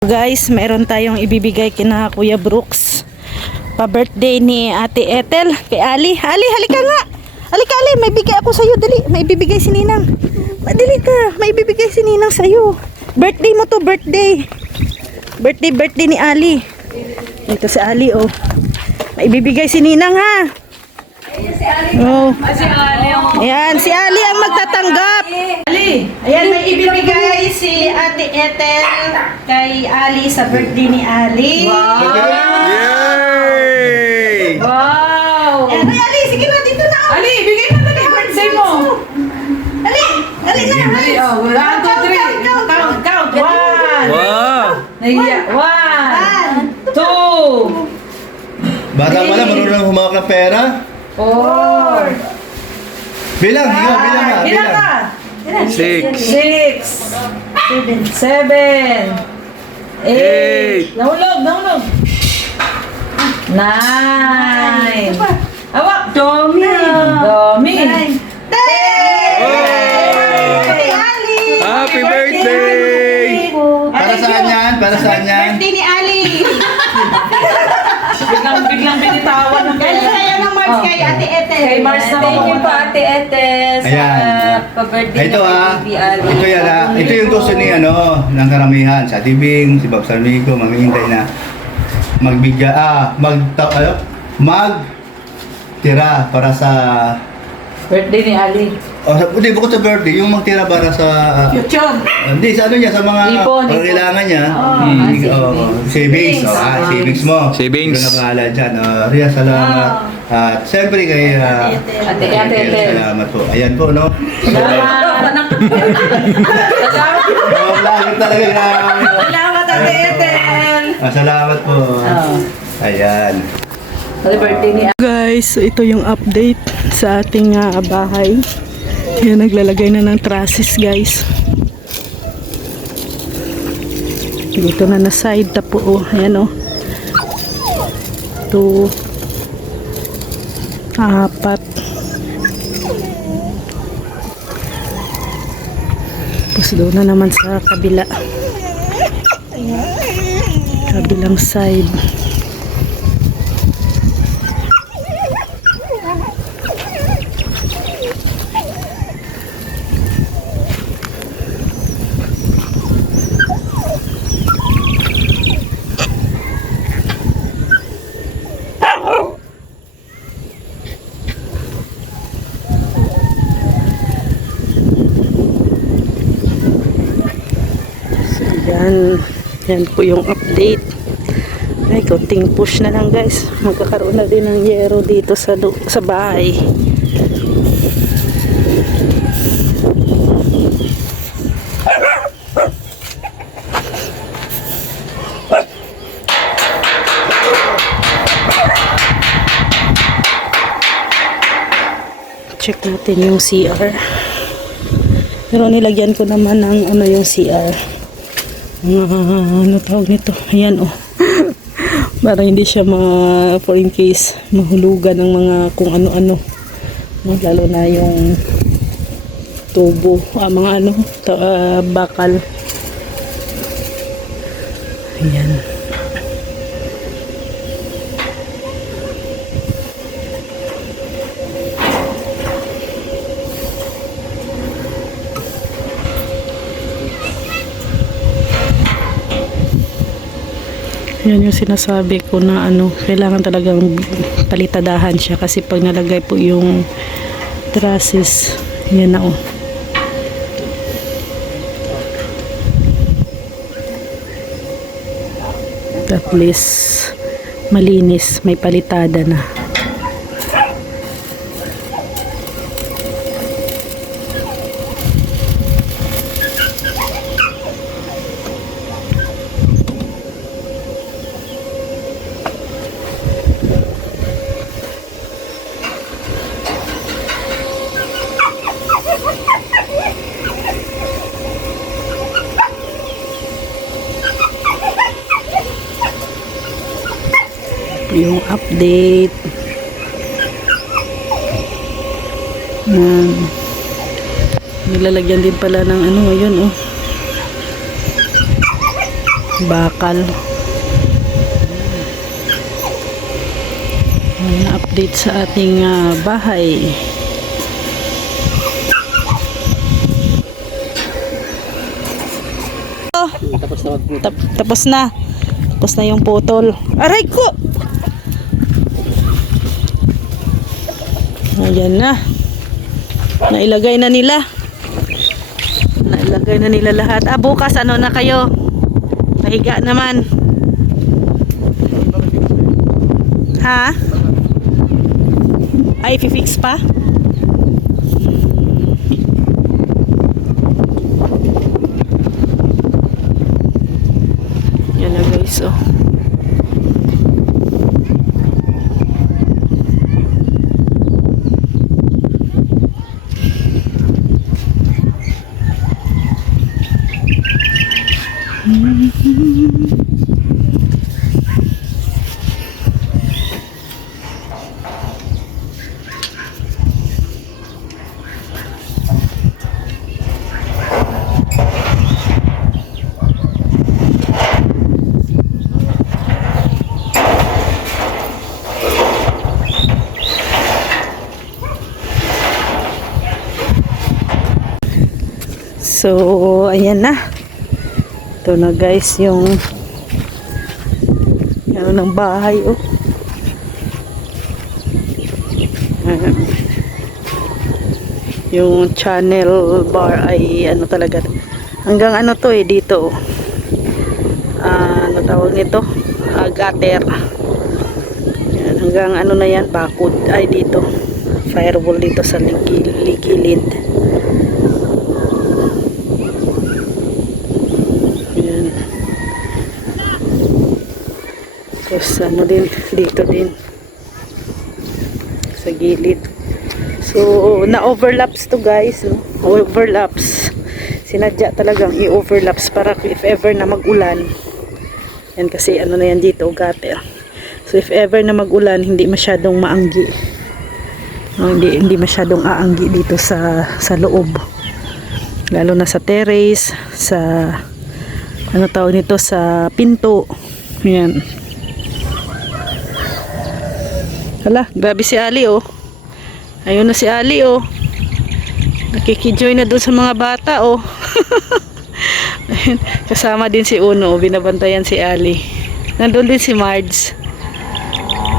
Guys, meron tayong ibibigay kina Kuya Brooks. Pa-birthday ni Ate Ethel kay Ali. Ali, halika nga. Halika Ali, may bigay ako sa'yo. Dali, may bibigay si Ninang. Dali ka, may bibigay si Ninang sa'yo. Birthday mo to, birthday. Birthday ni Ali. Ito si Ali, oh. May bibigay si Ninang, ha. Oh. Ayan, si Ali ang magtatanggap. Ali, ayan, may ibibigay si Ate Ethel kay Ali sa birthday ni Ali. Wow! Yay! Wow! Ayan, ay, Ali, sige na, dito na. Ali, bigay mo na yung birthday mo. Ali, Ali na. Ali, oh, 1, 2, 3. Count. 1. Wow! Nahiya. 1, 2. Bata pala, marunong humawak ng pera. 4. Bilang, ikaw, bilang nga, Bilang bilang. ka. 6, 6. 7. 8. Nahulog. 9. Awak. Domi. Happy birthday! Para saan yan? Para saan yan? Birthday ni Ali. Biglang binitawan ng Galing sa'yo ng Mars kay Ate Ethel. Kay Mars na Thank you po Ate Ethel sa Ayan. pa-birthday Ito na ah, kay Baby Ali. ito yan ah. Ito yung gusto ni ng karamihan. Sa Tibing, si Bob Sarmico, maghihintay na magtira para sa birthday ni Ali. hindi, bukod sa birthday, yung magtira para sa Future. hindi, sa ano niya, sa mga Ipon. pangailangan niya. Savings. Savings mo. Savings. Ito na pangalan dyan. Ria, salamat. At siyempre kay Ate Ethel. salamat po. Ayan po, no? Salamat. Langit talaga namin. Salamat Ate Ethel. Salamat po. Ayan. Happy birthday ni Guys, so ito yung update sa ating bahay. Yan, naglalagay na ng trusses, guys. Dito na na side tapo, oh. Ayan, oh. 2, 4. Tapos doon na naman sa kabila. Kabilang side. Yan po yung update. Ay, konting push na lang, guys. Magkakaroon na din ng yero dito sa bahay. Check natin yung CR. Pero nilagyan ko naman ng yung CR. Ano tawag nito? Ayan, oh. Para hindi siya for in case mahulugan ng mga kung ano-ano. Lalo na yung tubo, mga bakal. Ayan. Yan yung sinasabi ko na kailangan talagang palitadahan siya kasi pag nalagay po yung trusses, yan na, oh. At least malinis, may palitada na. Yung update nilalagyan din pala ng ngayon, oh. bakal. Update sa ating bahay. Tapos na. Tapos na yung putol. Aray ko! Ayan na. Nailagay na nila. Nailagay na nila lahat. Bukas ano na kayo? Nahiga naman. Ha? Ay, fix pa? Yan na guys, oh. So, ayan na. Ito na guys yung ano ng bahay, oh. Yung channel bar ay ano talaga. Hanggang ano to dito. Ano tawag nito? Gutter. Yan, hanggang ano na yan, bakod ay dito. Firewall dito sa ligilid. Tapos ano din, dito din sa gilid. So na-overlaps to guys, no? Overlaps. Sinadya talagang i-overlaps para if ever na mag-ulan. Yan kasi ano na yan dito, gutter. So if ever na mag-ulan, hindi masyadong maanggi. No, hindi masyadong aanggi dito sa loob. Lalo na sa terrace, sa ano tawag nito, sa pinto. Yan. Hala, grabe si Ali, oh. Ayun na si Ali, oh. Nakikijoy na doon sa mga bata, oh. Kasama din si Uno, binabantayan si Ali. Nandun din si Marge.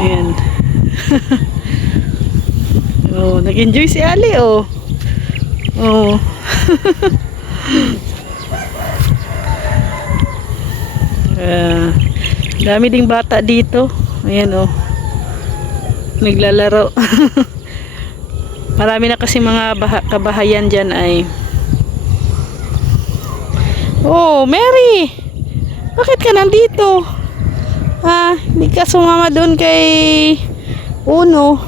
Ayan. Oh, nag-enjoy si Ali, oh. Oh. Dami ding bata dito. Ayan, oh. Naglalaro. Marami na kasi mga kabahayan dyan ay. Oh, Mary! Bakit ka nandito? Hindi ka sumama doon kay Uno.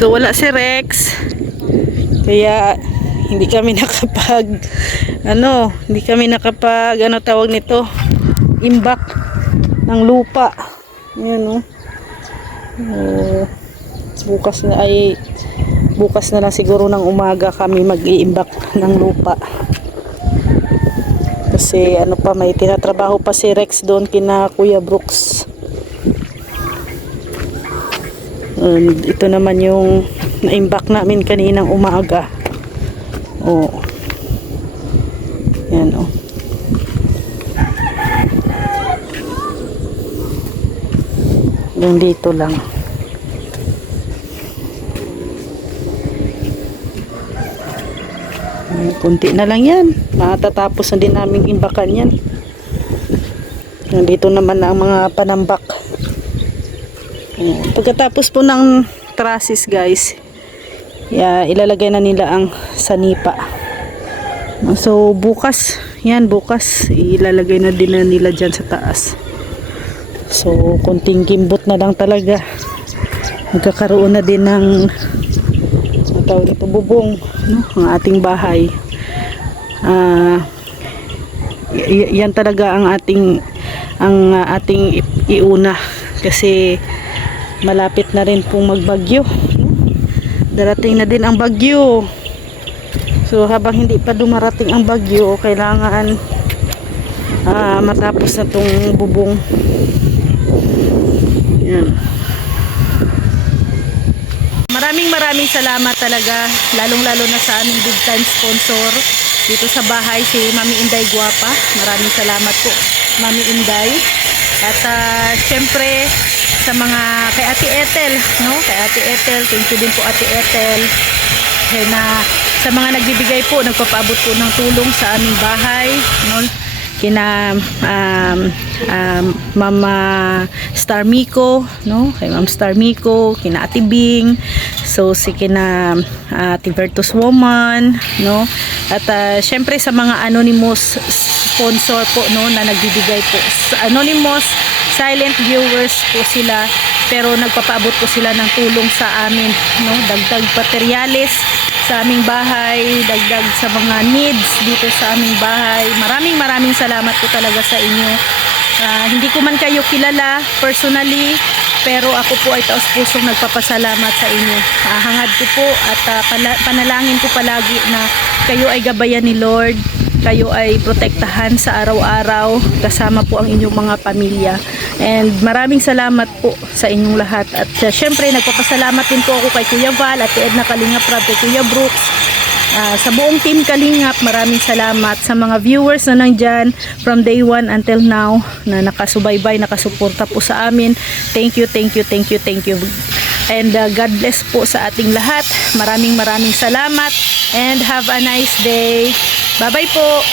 So, wala si Rex. Kaya, hindi kami nakapag ano tawag nito, imbak ng lupa. Yan, oh. Bukas na lang siguro ng umaga kami mag-iimbak ng lupa. Kasi ano pa, may tinatrabaho pa si Rex doon kina Kuya Brooks. Ito naman yung na-imbak namin kaninang umaga. Oh. Yan, oh. Yung dito lang. Kunti na lang yan. Matatapos na din naming imbakan yan. Nandito naman na ang mga panambak. Pagkatapos po ng trusses guys, ilalagay na nila ang sanipa. So bukas ilalagay na din na nila dyan sa taas. So kunting gimbot na lang talaga. Magkakaroon na din ng tawag ito, bubong, no? Ang ating bahay. Yan talaga ang ating iuna kasi malapit na rin pong magbagyo, no? Darating na din ang bagyo. So habang hindi pa dumarating ang bagyo, kailangan matapos na tong bubong. Yan. Maraming salamat talaga, lalong-lalo na sa aming big time sponsor dito sa bahay, si Mami Inday Guapa. Maraming salamat po, Mami Inday. At syempre sa mga kay Ate Ethel, no? Kay Ate Ethel, thank you din po Ate Ethel. Kaya na sa mga nagbibigay po, nagpapaabot po ng tulong sa aming bahay, no? Kina Mama Star Miko, no? Kay Ma'am Star Miko, kina Ate Bing, so si kina Ate Virtus Woman, no? At syempre sa mga anonymous sponsor po, no, na nagbibigay po. Sa anonymous silent viewers po sila, pero nagpapaabot po sila ng tulong sa amin, no? Dagdag materyales sa aming bahay, dagdag sa mga needs dito sa aming bahay. Maraming salamat po talaga sa inyo. Hindi ko man kayo kilala personally, pero ako po ay taos-pusong nagpapasalamat sa inyo. Hangad ko po at panalangin ko palagi na kayo ay gabayan ni Lord, kayo ay protektahan sa araw-araw, kasama po ang inyong mga pamilya. And maraming salamat po sa inyong lahat. At syempre nagpapasalamat din po ako kay Kuya Val, at Edna Kalingap Rab, kay Kuya Brooks, sa buong team Kalingap. Maraming salamat sa mga viewers na nandyan from day 1 until now, na nakasubaybay, nakasuporta po sa amin. Thank you. And God bless po sa ating lahat. Maraming salamat and have a nice day. Bye bye po.